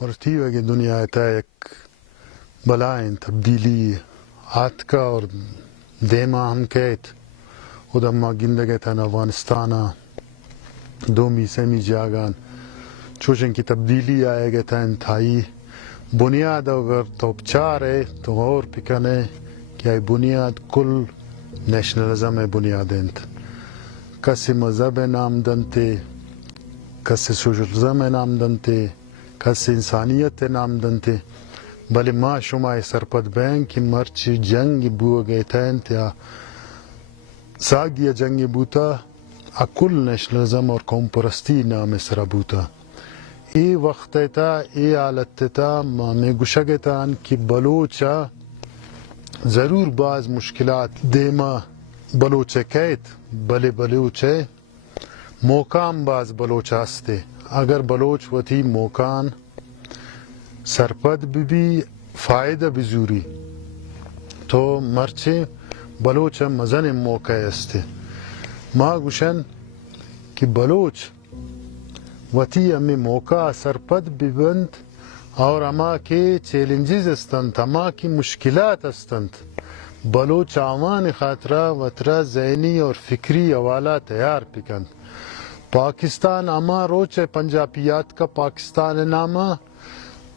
مرتیبه که دنیا تا یک بلاین تبدیلی آتکا اور دیما هم کهت و دما گندگه تن افغانستانا دومی سمی جاگان چوشن کی تبدیلی آئے گا تا انتہائی بنیاد اگر تو اپچار ہے تو اور پکنے کہ ای بنیاد کل نیشنلزم ہے بنیاد انت کسی مذہب نام دنتے کسی سوشلزم نام دنتے کسی انسانیت نام دنتے بلے ما شما سرپد بینک کی مرچ جنگ بو گئے تھے یا ساگیا جنگ بوتا اکل نیشنلزم اور قوم پرستی نام سرا بوتا ای وقت تا ای حالت تا میں گشگتان کی بلوچا ضرور بعض مشکلات دیما بلوچے کہت بلے بلوچے موکام باز بلوچ ہستے اگر بلوچ وتی موکان سرپد بھی فائدہ بزوری تو مرچے بلوچ مزن موقع استے ما گوشن کہ بلوچ وتی امی موقع سرپد ببند اور اما کے چیلنجز استند اما کی مشکلات استند بلوچ آوان خاطرہ وطرہ ذہنی اور فکری حوالہ تیار پکند پاکستان اما روچ پنجابیات کا پاکستان نامہ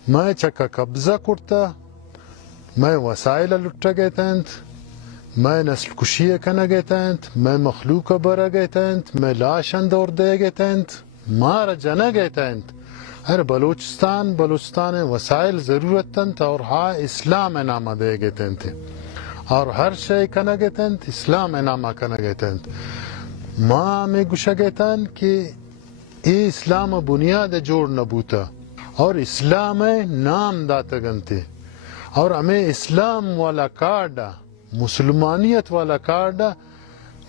میں چکا قبضہ کرتا میں وسائل لٹا گئے تھینت میں نسل کشی کنا گئے تھینت میں مخلوق برا گئے تھینت میں لاش اندور دے گئے تھینت مارا جنا گئے تھینت ہر بلوچستان وسائل ضرورت تنت اور ہاں اسلام نامہ دے گئے تھینت اور ہر شے کنا گئے تھینت اسلام نامہ کنا گئے تھینت ماں میں گشا گئے تھن کہ اے اسلام بنیاد جوڑ نبوتا اور اسلام نام داتا گنتے اور ہمیں اسلام والا کارڈا مسلمانیت والا کارڈا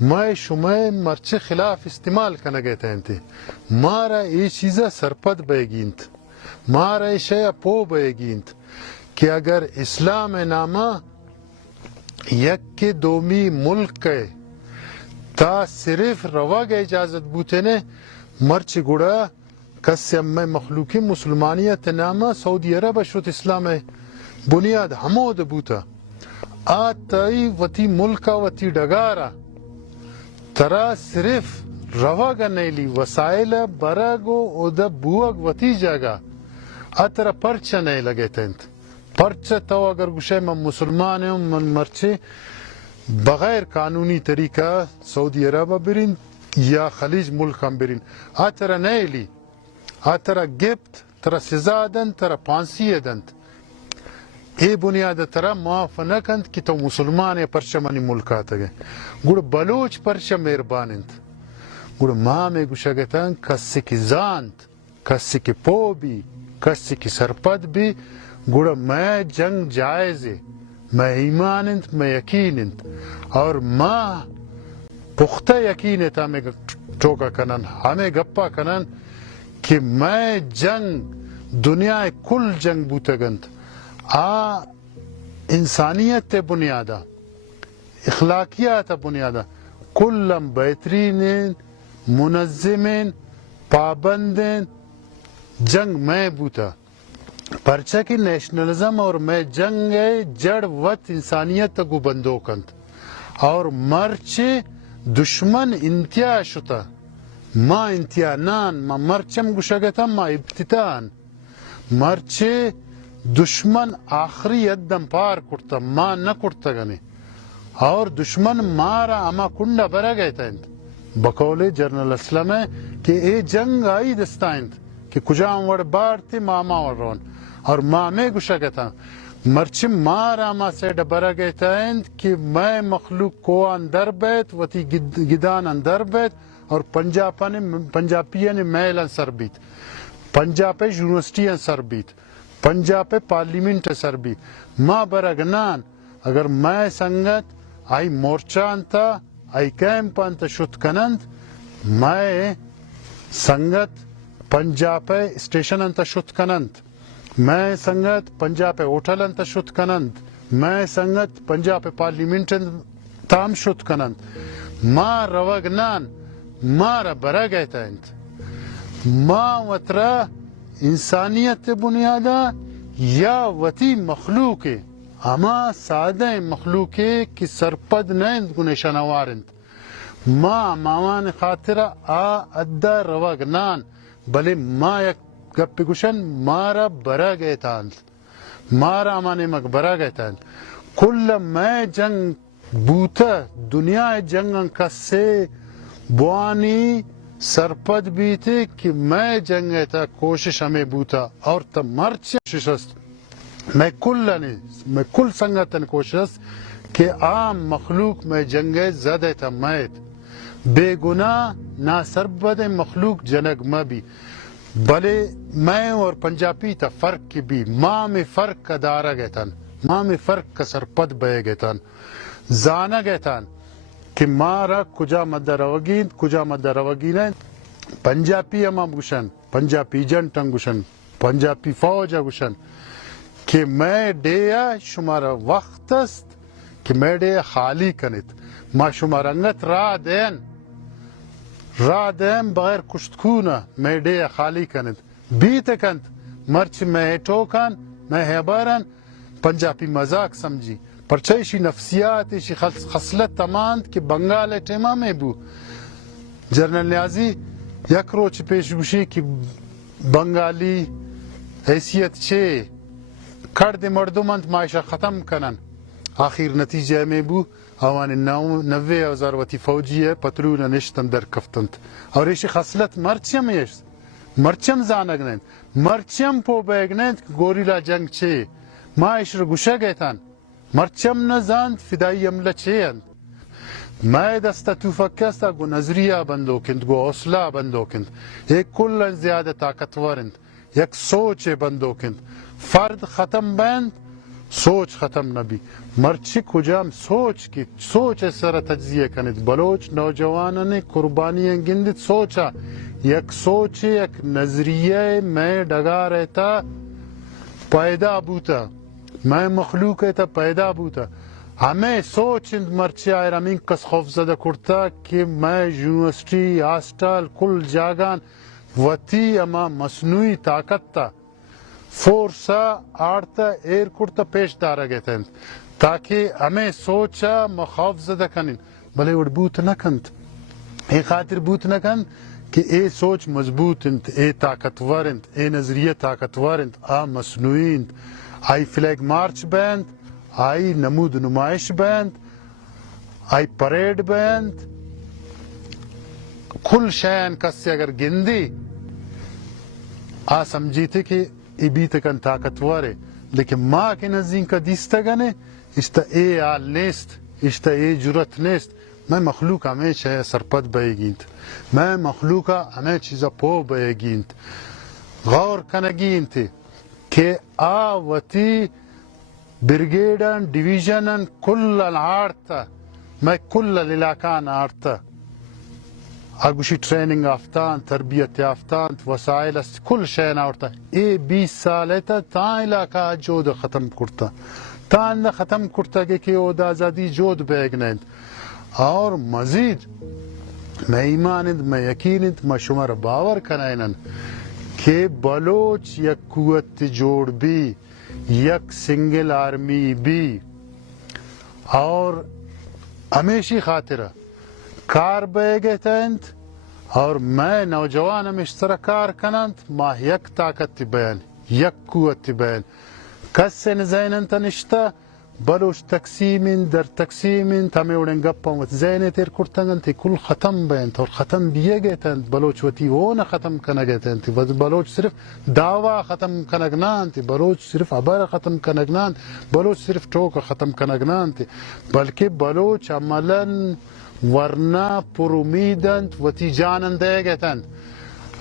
میں شمع مرچ خلاف استعمال کرنا گئے تھے مارا یہ چیزا سرپد بے گینت مارا یہ شے پو بے گینت کہ اگر اسلام نامہ یک کے دومی ملک کے تا صرف روا گئے اجازت بوتے نے مرچ گڑا کسی میں مخلوقی مسلمانیت نامہ سعودی عرب شد اسلام بنیاد حمود بوتا آتائی وتی ملکا وتی ڈگارا ترا صرف روا گا نیلی وسائل برگو او دا بوگ وتی جاگا آترا پرچہ نہیں لگے تینت پرچہ تو اگر گوشے من مسلمان ہوں من مرچے بغیر قانونی طریقہ سعودی عرب برین یا خلیج ملک ہم برین آترا نیلی آترا گپت ترا سزا دن ترا پانسی دنت اے بنیاد ترا معاف نکند کہ تو مسلمان پرچہ منی ملک آتا گئے گوڑ بلوچ پرچہ مہربانند گوڑ ماں میں گوشا گتا کسی کی زانت کسی کی پو بھی کسی کی سرپد بھی گوڑ میں جنگ جائز میں ایمانند میں یقینند اور ماں پختہ یقین تا میں ٹوکا کنن ہمیں گپا کنن کہ میں جنگ دنیا کل جنگ بوتا گند انسانیت بنیادہ اخلاقیات بنیادہ کلم بہترین منظم پابند جنگ میں بوتا پرچہ کی نیشنلزم اور میں جنگ جڑ وط انسانیت کو بندو کند اور مرچ دشمن انتیا شتا ما انتیا نان ما مرچم گشگتا ما ابتدان مرچ دشمن آخری ادم پار کرتا ما نہ کرتا گنے اور دشمن مارا اما کنڈا برا گئے تھا بقول جنرل اسلم ہے کہ اے جنگ آئی دستائند کہ کجام وڑ بار تھی ماما وڑ رون اور مامے گشا گئے تھا مرچم مارا ما سے ڈبرا گئے تھا کہ میں مخلوق کو اندر بیت وتی گدان اندر بیت اور پنجابی نے میل انسر بیت پنجاب یونیورسٹی انسر بیت پنجاب پارلیمنٹ سر بیت ما برگنان اگر میں سنگت آئی مورچہ انتا آئی کیمپ انتا شد کنند میں سنگت پنجاب اسٹیشن انتا شد کنند میں سنگت پنجاب ہوٹل انتا شد کنند میں سنگت پنجاب پارلیمنٹ تام شد کنند ما روگنان ما را برا گئتا انت ما وطرہ انسانیت بنیادہ یا وتی مخلوق اما سادہ مخلوق کی سرپد نیند گنشنوارند ما مامان خاطرہ آ ادا روگنان بلے ما یک گپ گشن مارا برا گئے تھا مارا مانے مقبرہ گئے تھا کل میں جنگ بوتا دنیا جنگ کسے بوانی سرپد بھی تھے کہ میں جنگ تھا کوشش ہمیں بوتا اور تب مرچ میں کل سنگتن کوشش کہ عام مخلوق میں جنگ زدہ تھا میت بے گناہ نہ سربد مخلوق جنگ میں بھی بلے میں اور پنجابی تا فرق کی بھی ماں میں فرق کا دارہ گئے تھا ماں میں فرق کا سرپد بے گئے تھا زانا گئے تھا کہ مارا کجا مدہ روگین پنجابی اما گشن پنجابی جنٹن گشن پنجابی فوج گشن کہ میں ڈیا شمارا وقت است کہ میں ڈیا خالی کنت ما شمارا انگت را دین بغیر کشتکونا میں ڈیا خالی کنت بیت کنت مرچ میں ٹوکان میں حیباران پنجابی مذاق سمجھی پرچیشی نفسیات ایشی خصلت تماند کہ بنگال ٹیما میں بو جنرل نیازی یک روچ پیش گوشی کہ بنگالی حیثیت چھے کرد مردمند معاشہ ختم کنن آخر نتیجہ میں بو اوان 90,000 وتی فوجی ہے پتلون نشتن در کفتند اور ایشی خصلت مرچم ایش مرچم زانگنند مرچم پو بیگنند گوریلا جنگ چھے ما ایشر گوشہ گئے تھان مرچم نزاند فدائی عملہ چھے اند میں دستا توفکستا گو نظریہ بندو کند گو حوصلہ بندو کند ایک کل زیادہ طاقتورند یک سوچ بندو کند فرد ختم بند سوچ ختم نبی مرچی کجام سوچ سر تجزیہ کند بلوچ نوجوانان قربانیاں گندت سوچا یک سوچ یک نظریہ میں ڈگا رہتا پیدا بوتا میں مخلوق ہے تا پیدا بوتا ہمیں سوچ مرچی آئر ہمیں کس خوف زدہ کرتا کہ میں یونیورسٹی ہاسٹل کل جاگان وتی اما مصنوعی طاقت تا فورسا آڑتا ایر کرتا پیش دارا گئے تھے تاکہ ہمیں سوچا مخوف زدہ کنن بلے وڑ بوت نہ کنت اے خاطر بوت نہ کن کہ اے سوچ مضبوط انت اے طاقتور انت اے نظریہ طاقتور انت آ مصنوعی انت آئی فلیگ مارچ بند آئی نمود نمائش بند آئی پریڈ بند کل شین کسی اگر گندی آ سمجھی تھے کہ ای بیت کن طاقتور ہے لیکن ماں کے نزدین کا دیستا گنے اشتا اے آل نیست اشتا اے جرت نیست میں مخلوق ہمیشہ سرپد بے گینت میں مخلوق ہمیں چیزا پو بے گینت غور کنگینت کہ آوتی برگیڈن ڈیویژنن کل آڑتا میں کل علاقان آڑتا اگوشی ٹریننگ آفتان تربیت آفتان وسائل است کل شین آورتا اے 20 سال ہے تا علاقہ جود ختم کرتا تا اندہ ختم کرتا کہ او دا آزادی جود بیگنند اور مزید میں ایمانند میں یقینند میں شمار باور کنائنن کہ بلوچ یک قوت جوڑ بھی یک سنگل آرمی بھی اور ہمیشی خاطرہ کار بے گئے تھنت اور میں نوجوان ہم اشترا کار کنند ما یک طاقت بیان یک قوت بیان کس سے نزینن تنشتا بلوچ تقسیم در تقسیم تمہیں اڑیں گپا وت زینے تیر کرتنگن تی کل ختم بیان اور ختم بیے گئے تھنت بلوچ وتی وہ نہ ختم کنگے تھنت بلوچ صرف دعویٰ ختم کنگنان تی بلوچ صرف عبارہ ختم کنگنان بلوچ صرف ٹوک ختم کنگنان تی بلکہ بلوچ عملاً ورنہ پر امیدند وتی جانند دے گئے تند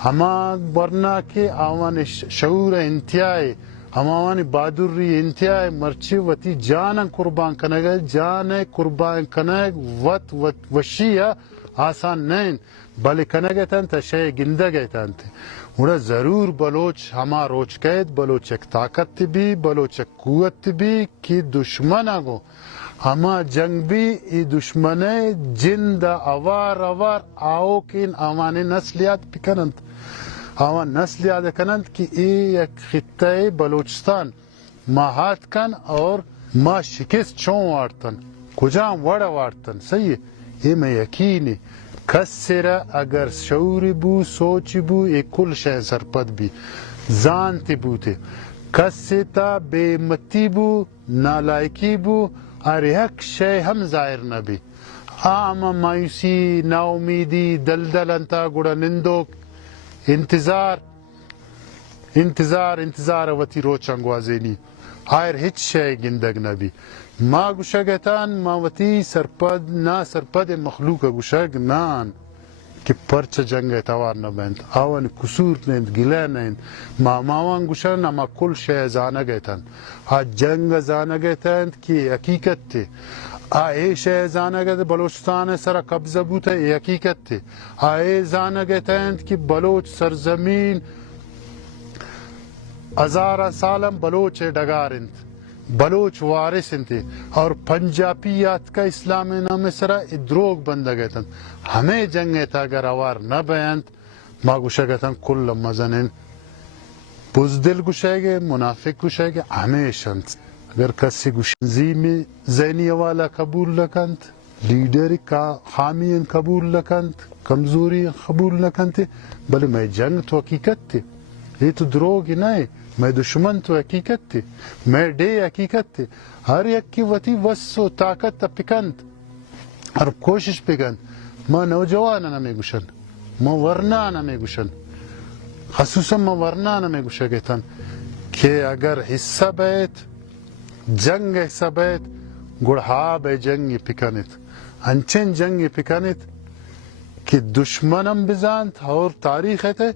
ہما ورنہ کے آوان شعور انتہائی ہماوانی بہادری انتہائی مرچی وتی جان قربان کنگ جان قربان کنگ وط وشیہ آسان نہیں بلے کنگے تن تا شے گندہ گئے تن انہا ضرور بلوچ ہما روچ قید بلوچ ایک طاقت بھی بلوچ ایک قوت بھی کی دشمن آگو ہما جنگ بھی ای دشمنے جند اوار آو کین آوانی نسلیات پکنند آوان نسل یاد کنند که ای یک خطه بلوچستان ما هات کن اور ما شکست چون وارتن کجا وڑا وارتن صحیح ای میں یقینی کس سرا اگر شعوری بو سوچی بو ای کل شہ سرپد بھی زانتی بوتے کس تا بے متی بو نالائکی بو اور یک شے ہم ظاہر نہ بھی عام مایوسی نا امیدی دلدل انتا گڑا نندوک انتظار وتی روچنگ وازینی آئر ہچ شے گندگ نبی ما گوشگتان ما وتی سرپد نا سرپد مخلوق گوشگ نان کہ پرچ جنگ توار نبند آوان کسور نیند گلہ نیند ماوان گوشن اما کل شے زانگتن جنگ زانگتن کی حقیقت تی اے شے زانگت بلوچستان سر قبضہ بوتا یہ حقیقت تی اے زانگتن کی بلوچ سرزمین ہزارہ سالم بلوچ ڈگارند بلوچ وارث انتے اور پنجابیات کا اسلام نام سرا ادروگ بندگتن ہمیں جنگ تا اگر اوار نہ بیانت ما گوشگتن کل مزنن بزدل گوشگے منافق گوشگے ہمیشن اگر کسی گوشنزی میں ذہنی والا قبول لکنت لیڈر کا خامی قبول لکنت کمزوری قبول لکنت بلے میں جنگ تو حقیقت تھی یہ تو دروگ ہی نہیں میں دشمن تو حقیقت تھی میں ڈے حقیقت تھی ہر یک کی وتی وسو طاقت پکند اور کوشش پکند ما نوجوان نمی گوشن ما ورنا نمی گوشن خصوصا ما ورنا نمی گوشا گیتن کہ اگر حصہ بیت جنگ حصہ بیت گڑھا بے جنگی پکانت انچین جنگی پکانت کہ دشمنم بزانت اور تاریخ ہے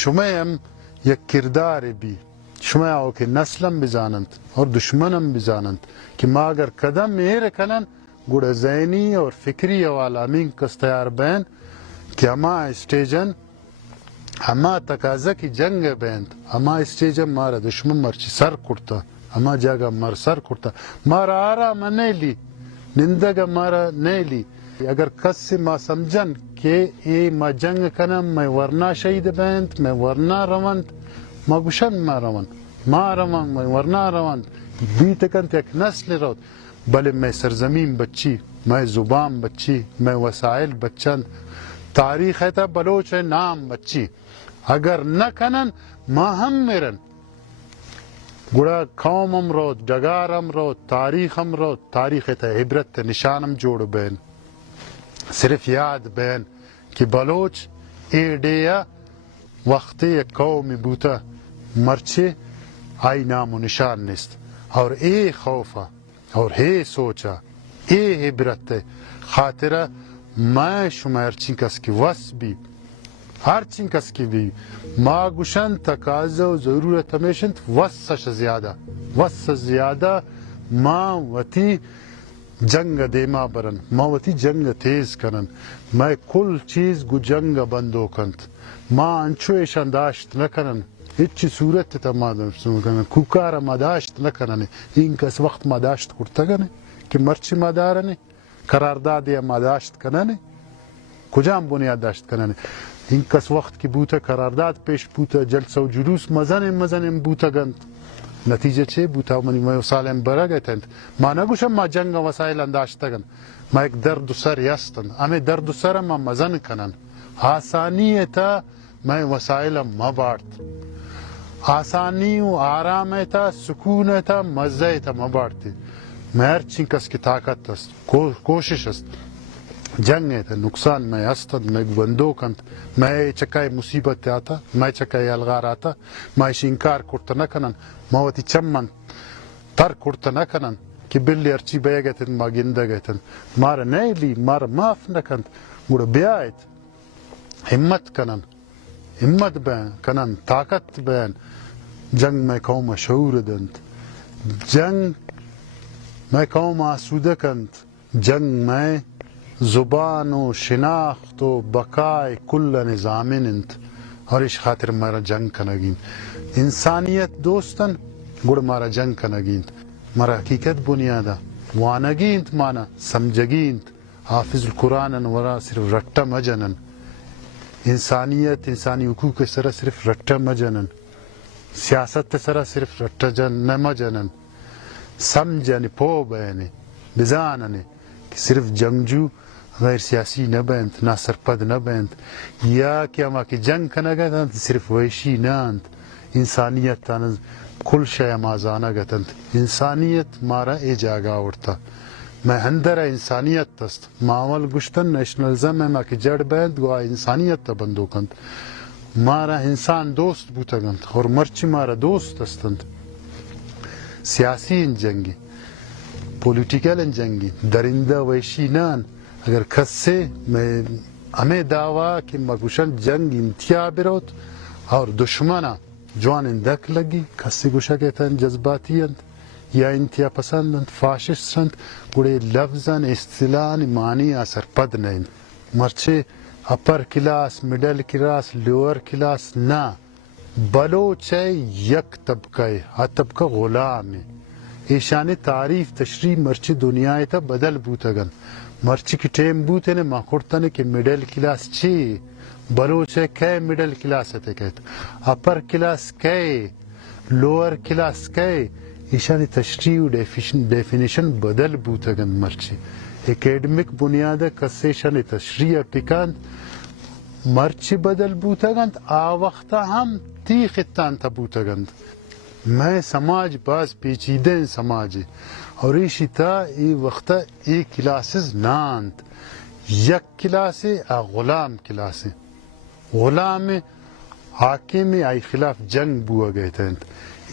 شمیم یک کردار بھی شما او کہ نسلم بزانند اور دشمنم بزانند کہ ما اگر قدم میرے کنن گوڑا ذہنی اور فکری والا امین کس تیار بین کہ اما اسٹیجن اما تقاضا کی جنگ بیند اما اسٹیجن مارا دشمن مرچی سر کرتا اما جاگا مار سر کرتا مارا آرا ما نہیں لی نندگا مارا نہیں لی اگر کس سے ما سمجھن کہ ای ما جنگ کنم میں ورنا شہید بیند میں ورنا روند ما گوشن ما روند میں ورنا روند بیتکن ایک نسل روند بلے میں سرزمین بچی میں زبان بچی میں وسائل بچند تاریخ ہے تا بلوچ ہے نام بچی اگر نہ کنن ما ہم میرن گڑا قومم رو ڈگارم رو تاریخم رو تاریخ ہے تا عبرت نشانم جوڑ بین صرف یاد بین کہ بلوچ اے ڈیا وقتی قومی بوتا مرچے آئی نام و نشان نیست اور اے خوفا اور اے سوچا اے عبرت خاطرہ میں شما ہر چین کس کی وس بھی ہر چین کس کی بھی ما گوشن تقاضا و ضرورت ہمیشن وسش زیادہ ما وتی جنگ دیما برن ما وتی جنگ تیز کنن میں کل چیز گو جنگ بندو کنت ما انچو ایشان داشت نکنن هیچی صورت تا ما کوکار ما داشت نکنن این کس وقت ما داشت کرتگنه که مرچی ما دارنه قراردادی ما داشت کننه کجام بنیاد داشت کننه این کس وقت که بوتا قرارداد پیش بوتا جلسه و جلوس مزنم بوتا گند نتیجه چه بوتا منی ما سالم برگتند ما نگوشم ما جنگ وسایل انداشتگن ما یک درد و سر یستن اما درد و سر ما مزن کنن آسانیه تا ما وسایلم ما بارد آسانی و آرام تا سکون تا مزه تا ما بارتی میں ہر چین کس کی طاقت است کوشش است جنگ ہے نقصان میں استد میں بندو کنت میں چکای مصیبت آتا میں چکای الغار آتا میں انکار کرتا نکنن موتی چمن تر کرتا نکنن کہ بلی ارچی بیگتن ما گندگتن مارا نیلی مارا معاف نکند گوڑا بیایت ہمت بین کنن طاقت بین جنگ میں قوم شعور دند جنگ میں قوم آسوده کند جنگ میں زبان و شناخت و بقای کل نظامنند اور اس خاطر مارا جنگ کنگین انسانیت دوستن گوڑ مارا جنگ کنگین مارا حقیقت بنیادا وانگیند مانا سمجگیند حافظ القرآن ورا صرف رٹا مجنن انسانیت انسانی حقوق سرا صرف رٹا مجنن سیاست سرا صرف رٹا جن مجنن سمجھن پو بینے بزانن کہ صرف جنگجو غیر سیاسی نہ بینت نہ سرپد نہ بینت یا کہ اما کی جنگ کنہ گتنت صرف ویشی نانت انسانیت تانز کل شے مازانہ گتنت انسانیت مارا اے جاگا اڑتا میں اندر انسانیت تست معامل گشتن نیشنلزم میں ما کی جڑ بینت گوا انسانیت تا بندو کنت مارا انسان دوست بوتا گنت اور مرچی مارا دوست تستند سیاسی ان جنگی پولیٹیکل ان جنگی درندہ ویشی نان اگر کس سے میں ہمیں دعویٰ کہ مگوشن جنگ انتیا بروت اور دشمنہ جوان اندک لگی کس سے گوشا کہتا ہے جذباتی انت یا انتیا پسند انت فاشسٹ انت گوڑے لفظاً اصطلاحاً معنی اثر پد نہیں مرچے upper class middle class lower class نہ بلوچ ہے یک طبقہ ہے ہر طبقہ غلام ہے ایشان تعریف تشریح مرچی دنیا تا بدل بوتگن مرچی کی ٹیم بوتے نے ماکورتا کہ مڈل کلاس چی بلوچ ہے کئے مڈل کلاس ہے کہتا اپر کلاس کئے لوور کلاس کئے ایشان تشریح و ڈیفینیشن بدل بوتگن مرچی اکیڈمک بنیاد کسیشن تشریح پکاند مرچی بدل بوتگند آ وقتا ہم تی خطان تا بوتگند میں سماج باز پیچیدہ سماجی اور ایشی تا ای وقتا ای کلاسز نانت یک کلاس غلام کلاس غلام حاکم آئی خلاف جنگ بوا گئے تھنت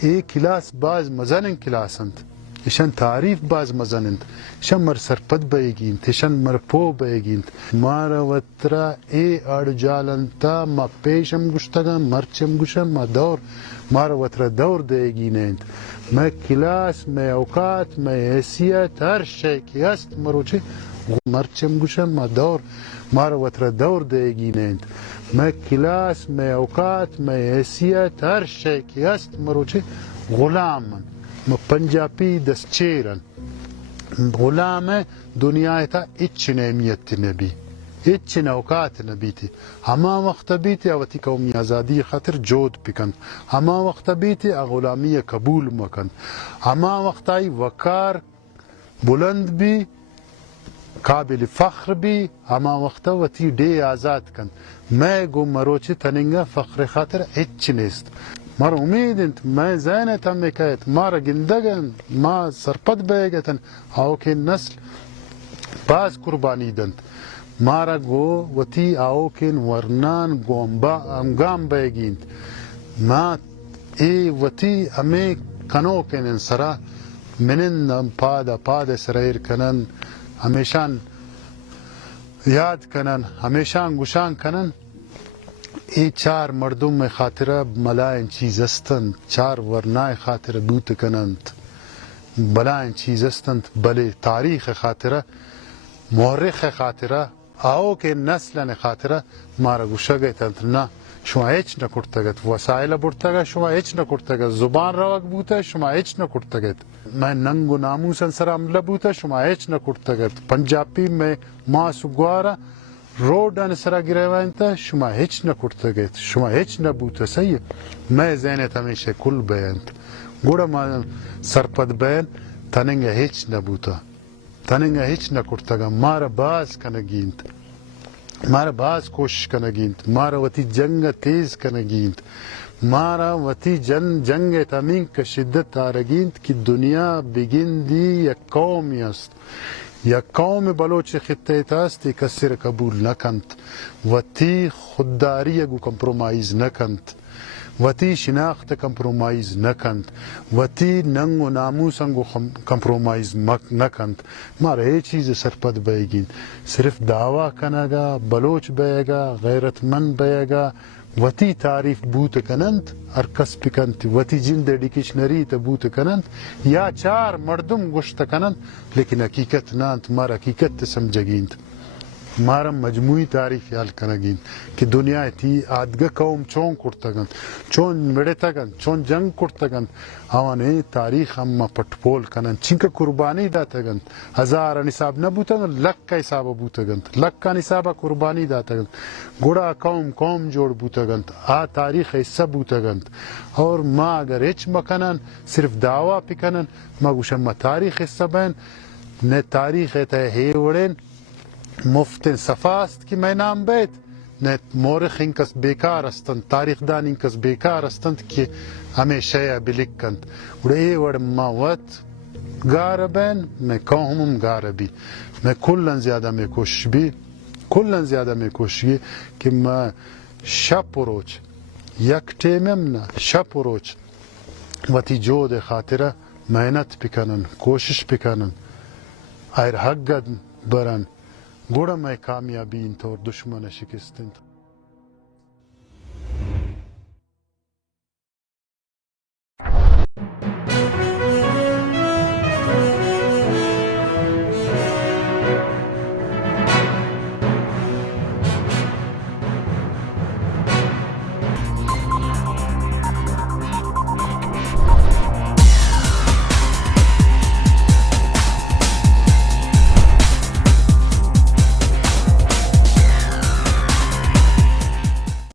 ای کلاس باز مزنن کلاسنت ایشان تعریف باز مزننت ایشان مر سرپد بیگینت ایشان مر پو بیگینت مارا وطرا ای اڑ جالنتا ما پیشم گشتگا مرچم گشم ما دور مارا وطرا دور دیگینت میں کلاس میں اوقات میں حیثیت ہر شے کی است مروچے مرچم گشم ما دور مارا وطرا دور دیگینت میں کلاس میں اوقات میں حیثیت ہر شے کی است مروچے غلامن پنجابی دست چیرن غلام دنیا تا اچ نعمیت نبی اچ نوکات نبی تھی ہما وقت بیتی اوتی قومی آزادی خاطر جود پکند ہما وقت بیتی غلامی قبول مکند ہما وقت آئی وقار بلند بھی قابل فخر بھی ہما وقت وتی ڈے آزاد کند میں گو مروچی تننگا فخر خاطر اچ نیست مار امید انت میں زینت ہمیں کہت مارا گندگن ما سرپد بیگتن آو کے نسل باز قربانی دنت مارا گو وتی آو کے ورنان گام بیگینت ما ای وتی ہمیں کنو کنن سرا منن پاد سرائر کنن ہمیشان یاد کنن ہمیشان گشان کنن ای چار مردم میں خاطرہ ملائن چیز استند چار ورنائے خاطرہ بوت کنند بلائن چیز استند بلے تاریخ خاطرہ مورخ خاطرہ آو کے نسل خاطرہ مارا گوشہ گئے تنتنا شما ایچ نہ کرتگت وسائل برتگا شما ایچ نہ کرتگت زبان روک بوتا شما ایچ نہ کرتگت میں ننگ و ناموسن سر عملہ بوتا شما ایچ نہ کرتگت پنجابی میں ما سگوارا روڈن سرا گریوان تا شما هیچ نکرتگید شما هیچ نبوده سیه ما زینت همیشه کل بیند گوڑا ما سرپد بیند تننگه هیچ نبوده تننگه هیچ نکرتگا مارا باز کنگیند مارا باز کوشش کنگیند مارا وتی جنگ تیز کنگیند مارا وتی جنگ تامین که شدت آرگیند که دنیا بگیندی یک قومی است یا قوم بلوچ خطے تاستی کسر قبول نکنت وتی خودداری گو کمپرومائز نکنت وتی شناخت کمپرومائز نکنت وتی ننگ و ناموسنگو کمپرومائز نکنت مارا یہ چیز سرپد بیگین صرف دعویٰ کنگا بلوچ بیگا غیرت من بیگا وتی تعریف بوت کنند ارکس پکنت وتی جلد ڈکشنری تا بوت کنند یا چار مردم گشت کنند لیکن حقیقت نانت مارا حقیقت سمجھگیند مارا مجموعی تاریخ یال کنگین کہ دنیا تی آدگا قوم چون کرتگن چون مڑتگن چون جنگ کرتگن آوانے تاریخ اما پٹپول کنن چنکا قربانی داتگن ہزار نصاب نبوتگن لک کا حساب بوتگن لک کا نصاب قربانی داتگن گوڑا قوم جوڑ بوتگن آ تاریخ حصہ بوتگن اور ما اگر اچ مکنن صرف دعویٰ پکنن ما گوشم تاریخ حصہ بین نے تاریخ ایتا ہے وڑین مفت صفاست کی میں نام بیت نے مورخ انکس بیکار استند تاریخ دان انکس بیکار استند کہ ہمیں شیع بلکند اے وڑ ما وط گار بین میں قومم گار بھی میں کلن زیادہ میں کوشش بھی کہ میں شپ روچ یک ٹیمم نا شپ روچ وتی جو دے خاطرہ محنت پکنن کوشش پکنن ایر حق برن گوڑا میں کامیابی انت اور دشمن شکستند